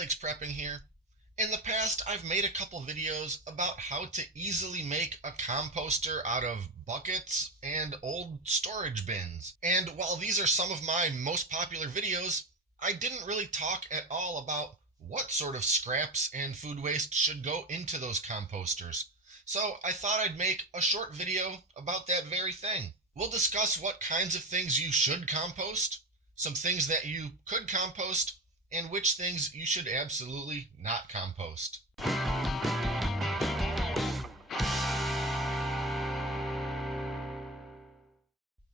Alex Prepping here. In the past, I've made a couple videos about how to easily make a composter out of buckets and old storage bins. And while these are some of my most popular videos, I didn't really talk at all about what sort of scraps and food waste should go into those composters. So I thought I'd make a short video about that very thing. We'll discuss what kinds of things you should compost, some things that you could compost, and which things you should absolutely not compost.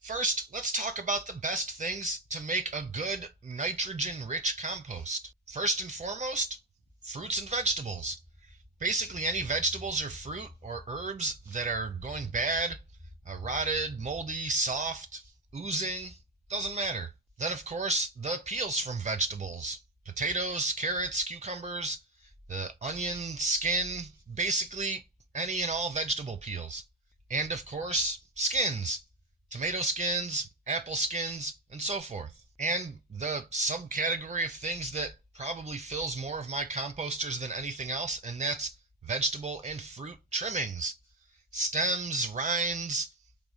First, let's talk about the best things to make a good nitrogen-rich compost. First and foremost, fruits and vegetables. Basically any vegetables or fruit or herbs that are going bad, rotted, moldy, soft, oozing, doesn't matter. Then of course, the peels from vegetables. Potatoes, carrots, cucumbers, the onion, skin, basically any and all vegetable peels. And of course, skins. Tomato skins, apple skins, and so forth. And the subcategory of things that probably fills more of my composters than anything else, and that's vegetable and fruit trimmings. Stems, rinds,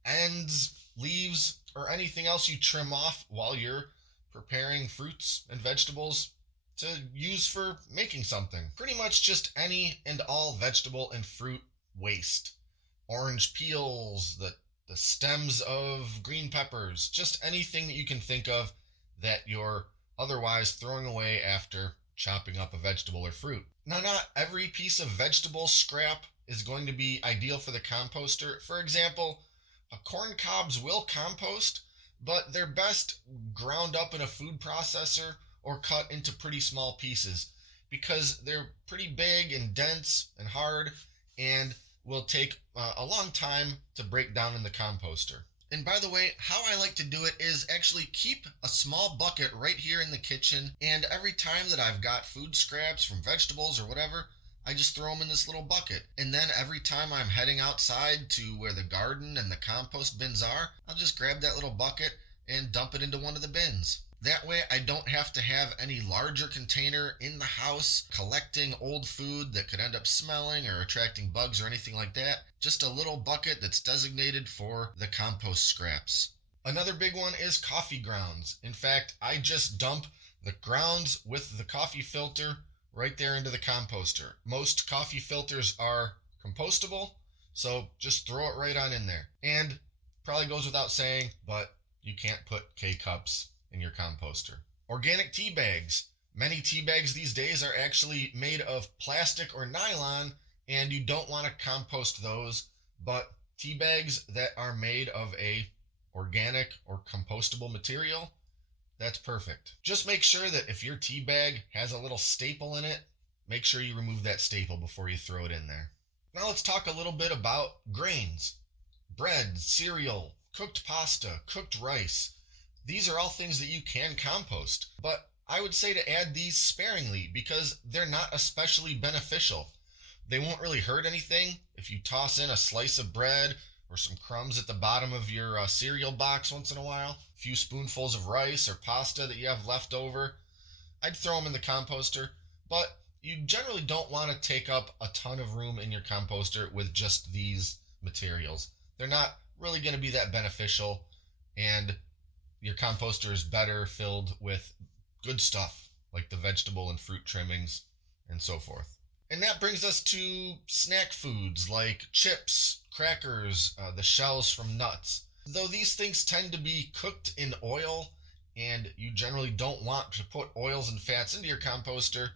ends, leaves, or anything else you trim off while you're preparing fruits and vegetables to use for making something. Pretty much just any and all vegetable and fruit waste. Orange peels, the stems of green peppers, just anything that you can think of that you're otherwise throwing away after chopping up a vegetable or fruit. Now, not every piece of vegetable scrap is going to be ideal for the composter. For example, corn cobs will compost, but they're best ground up in a food processor or cut into pretty small pieces because they're pretty big and dense and hard and will take a long time to break down in the composter. And by the way, how I like to do it is actually keep a small bucket right here in the kitchen, and every time that I've got food scraps from vegetables or whatever, I just throw them in this little bucket. And then every time I'm heading outside to where the garden and the compost bins are, I'll just grab that little bucket and dump it into one of the bins. That way I don't have to have any larger container in the house collecting old food that could end up smelling or attracting bugs or anything like that. Just a little bucket that's designated for the compost scraps. Another big one is coffee grounds. In fact, I just dump the grounds with the coffee filter right there into the composter. Most coffee filters are compostable, so just throw it right on in there. And probably goes without saying, but you can't put K-cups in your composter. Organic tea bags. Many tea bags these days are actually made of plastic or nylon, and you don't want to compost those, but tea bags that are made of a organic or compostable material, that's perfect. Just make sure that if your tea bag has a little staple in it, make sure you remove that staple before you throw it in there. Now let's talk a little bit about grains. Bread, cereal, cooked pasta, cooked rice. These are all things that you can compost, but I would say to add these sparingly because they're not especially beneficial. They won't really hurt anything if you toss in a slice of bread or some crumbs at the bottom of your cereal box once in a while, a few spoonfuls of rice or pasta that you have left over. I'd throw them in the composter, but you generally don't want to take up a ton of room in your composter with just these materials. They're not really going to be that beneficial, and your composter is better filled with good stuff like the vegetable and fruit trimmings and so forth. And that brings us to snack foods like chips, crackers, the shells from nuts. Though these things tend to be cooked in oil and you generally don't want to put oils and fats into your composter,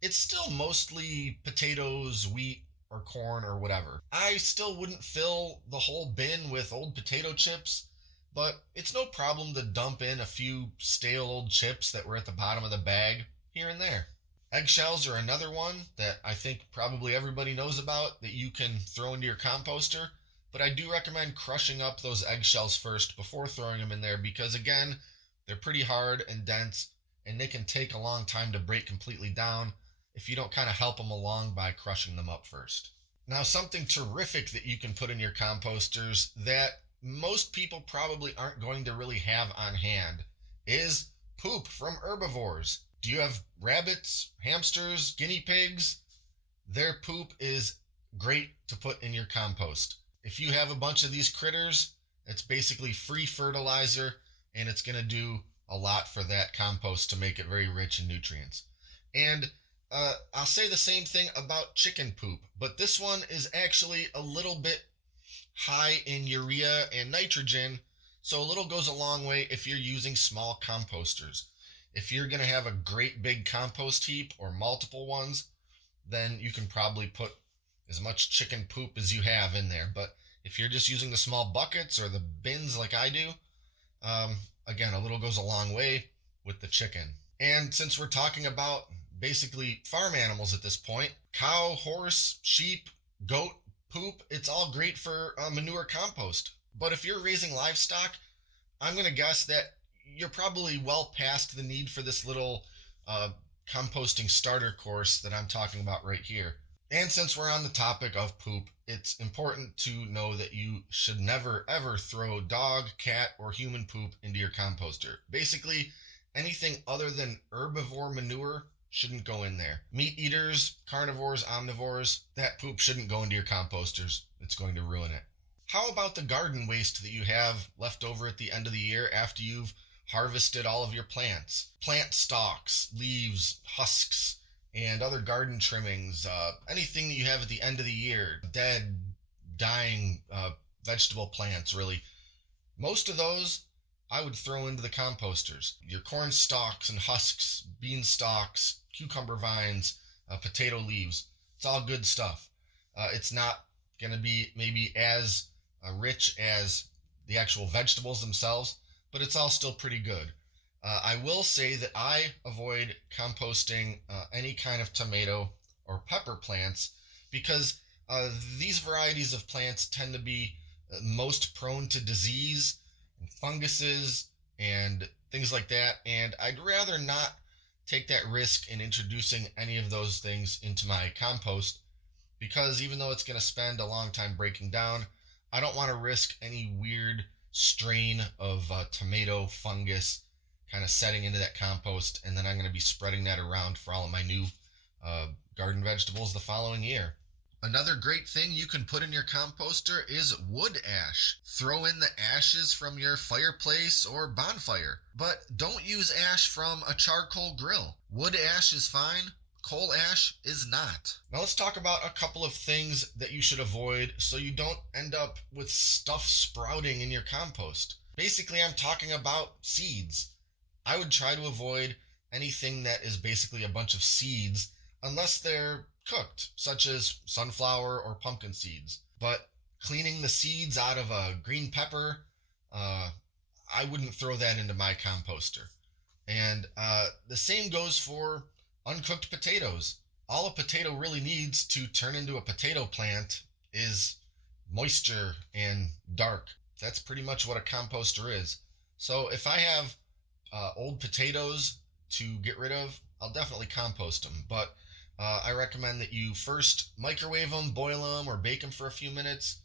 it's still mostly potatoes, wheat, or corn or whatever. I still wouldn't fill the whole bin with old potato chips, but it's no problem to dump in a few stale old chips that were at the bottom of the bag here and there. Eggshells are another one that I think probably everybody knows about that you can throw into your composter, but I do recommend crushing up those eggshells first before throwing them in there because, again, they're pretty hard and dense and they can take a long time to break completely down if you don't kind of help them along by crushing them up first. Now, something terrific that you can put in your composters that most people probably aren't going to really have on hand is poop from herbivores. Do you have rabbits, hamsters, guinea pigs? Their poop is great to put in your compost. If you have a bunch of these critters, it's basically free fertilizer, and it's going to do a lot for that compost to make it very rich in nutrients. And I'll say the same thing about chicken poop, but this one is actually a little bit high in urea and nitrogen, so a little goes a long way if you're using small composters. If you're going to have a great big compost heap or multiple ones, then you can probably put as much chicken poop as you have in there. But if you're just using the small buckets or the bins like I do, again, a little goes a long way with the chicken. And since we're talking about basically farm animals at this point, cow, horse, sheep, goat poop, it's all great for manure compost. But if you're raising livestock, I'm going to guess that you're probably well past the need for this little composting starter course that I'm talking about right here. And since we're on the topic of poop, it's important to know that you should never ever throw dog, cat, or human poop into your composter. Basically, anything other than herbivore manure shouldn't go in there. Meat eaters, carnivores, omnivores, that poop shouldn't go into your composters. It's going to ruin it. How about the garden waste that you have left over at the end of the year after you've harvested all of your plants? Plant stalks, leaves, husks, and other garden trimmings, anything that you have at the end of the year, dead, dying vegetable plants, really. Most of those I would throw into the composters. Your corn stalks and husks, bean stalks, cucumber vines, potato leaves. It's all good stuff. It's not going to be maybe as rich as the actual vegetables themselves, but it's all still pretty good. I will say that I avoid composting any kind of tomato or pepper plants because these varieties of plants tend to be most prone to disease and funguses and things like that, and I'd rather not take that risk in introducing any of those things into my compost because even though it's going to spend a long time breaking down, I don't want to risk any weird strain of tomato fungus kind of setting into that compost, and then I'm going to be spreading that around for all of my new garden vegetables the following year. Another great thing you can put in your composter is wood ash. Throw in the ashes from your fireplace or bonfire, but don't use ash from a charcoal grill. Wood ash is fine. Coal ash is not. Now let's talk about a couple of things that you should avoid so you don't end up with stuff sprouting in your compost. Basically, I'm talking about seeds. I would try to avoid anything that is basically a bunch of seeds unless they're cooked, such as sunflower or pumpkin seeds. But cleaning the seeds out of a green pepper, I wouldn't throw that into my composter. And the same goes for uncooked potatoes. All a potato really needs to turn into a potato plant is moisture and dark. That's pretty much what a composter is. So if I have old potatoes to get rid of, I'll definitely compost them. But I recommend that you first microwave them, boil them, or bake them for a few minutes,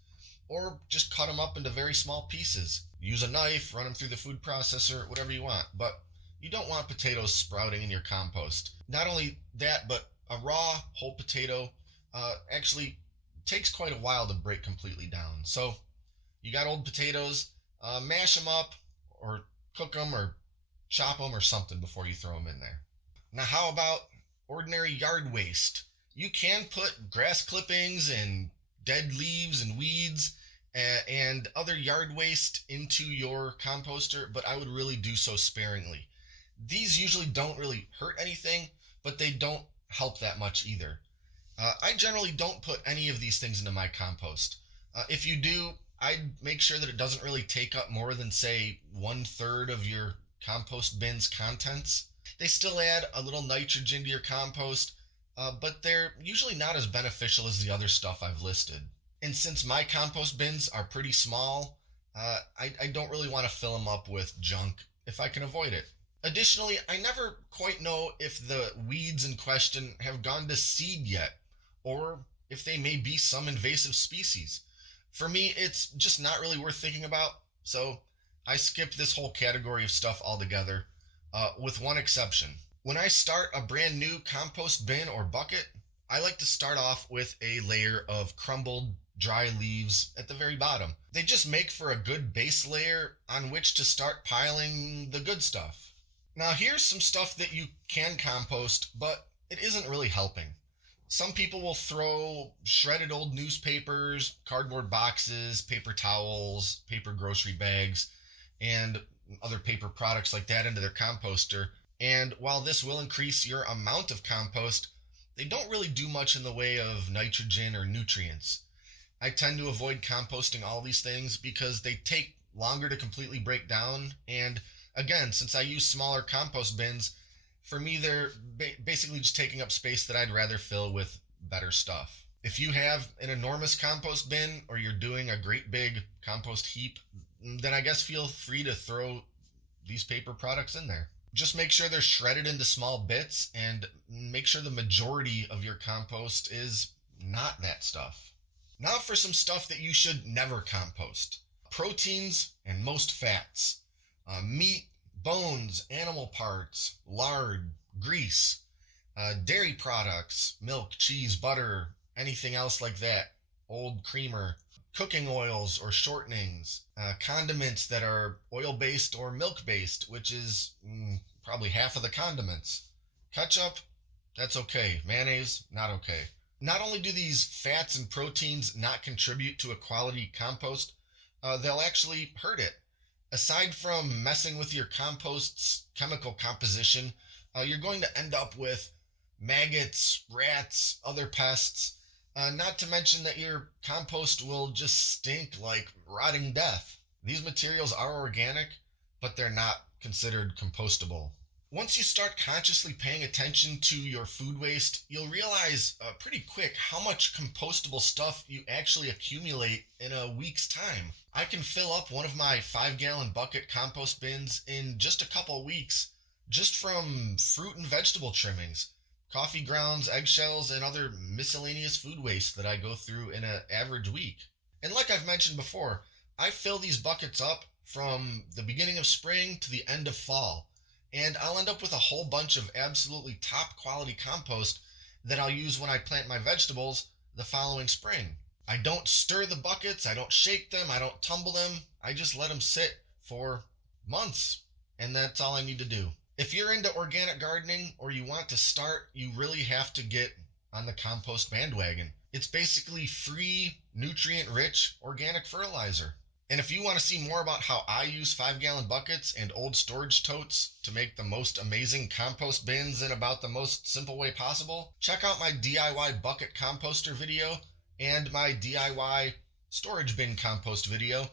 or just cut them up into very small pieces. Use a knife, run them through the food processor, whatever you want. But you don't want potatoes sprouting in your compost. Not only that, but a raw whole potato actually takes quite a while to break completely down. So you got old potatoes, mash them up or cook them or chop them or something before you throw them in there. Now how about ordinary yard waste? You can put grass clippings and dead leaves and weeds and other yard waste into your composter, but I would really do so sparingly. These usually don't really hurt anything, but they don't help that much either. I generally don't put any of these things into my compost. If you do, I'd make sure that it doesn't really take up more than, say, 1/3 of your compost bin's contents. They still add a little nitrogen to your compost, but they're usually not as beneficial as the other stuff I've listed. And since my compost bins are pretty small, I don't really want to fill them up with junk if I can avoid it. Additionally, I never quite know if the weeds in question have gone to seed yet, or if they may be some invasive species. For me, it's just not really worth thinking about, so I skip this whole category of stuff altogether, with one exception. When I start a brand new compost bin or bucket, I like to start off with a layer of crumbled, dry leaves at the very bottom. They just make for a good base layer on which to start piling the good stuff. Now, here's some stuff that you can compost, but it isn't really helping. Some people will throw shredded old newspapers, cardboard boxes, paper towels, paper grocery bags, and other paper products like that into their composter. And while this will increase your amount of compost, they don't really do much in the way of nitrogen or nutrients. I tend to avoid composting all these things because they take longer to completely break down. And again, since I use smaller compost bins, for me, they're basically just taking up space that I'd rather fill with better stuff. If you have an enormous compost bin or you're doing a great big compost heap, then I guess feel free to throw these paper products in there. Just make sure they're shredded into small bits and make sure the majority of your compost is not that stuff. Now for some stuff that you should never compost: proteins and most fats, meat, bones, animal parts, lard, grease, dairy products, milk, cheese, butter, anything else like that, old creamer, cooking oils or shortenings, condiments that are oil based or milk based, which is probably half of the condiments. Ketchup, that's okay. Mayonnaise, not okay. Not only do these fats and proteins not contribute to a quality compost, they'll actually hurt it. Aside from messing with your compost's chemical composition, you're going to end up with maggots, rats, other pests, not to mention that your compost will just stink like rotting death. These materials are organic, but they're not considered compostable. Once you start consciously paying attention to your food waste, you'll realize pretty quick how much compostable stuff you actually accumulate in a week's time. I can fill up one of my 5-gallon bucket compost bins in just a couple weeks just from fruit and vegetable trimmings, coffee grounds, eggshells, and other miscellaneous food waste that I go through in an average week. And like I've mentioned before, I fill these buckets up from the beginning of spring to the end of fall. And I'll end up with a whole bunch of absolutely top quality compost that I'll use when I plant my vegetables the following spring. I don't stir the buckets, I don't shake them, I don't tumble them. I just let them sit for months, and that's all I need to do. If you're into organic gardening or you want to start, you really have to get on the compost bandwagon. It's basically free, nutrient-rich organic fertilizer. And if you want to see more about how I use 5-gallon buckets and old storage totes to make the most amazing compost bins in about the most simple way possible, check out my DIY bucket composter video and my DIY storage bin compost video,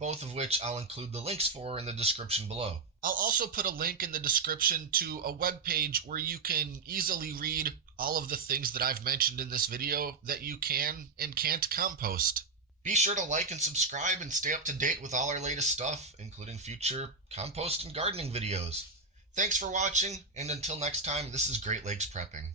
both of which I'll include the links for in the description below. I'll also put a link in the description to a web page where you can easily read all of the things that I've mentioned in this video that you can and can't compost. Be sure to like and subscribe and stay up to date with all our latest stuff, including future compost and gardening videos. Thanks for watching, and until next time, this is Great Lakes Prepping.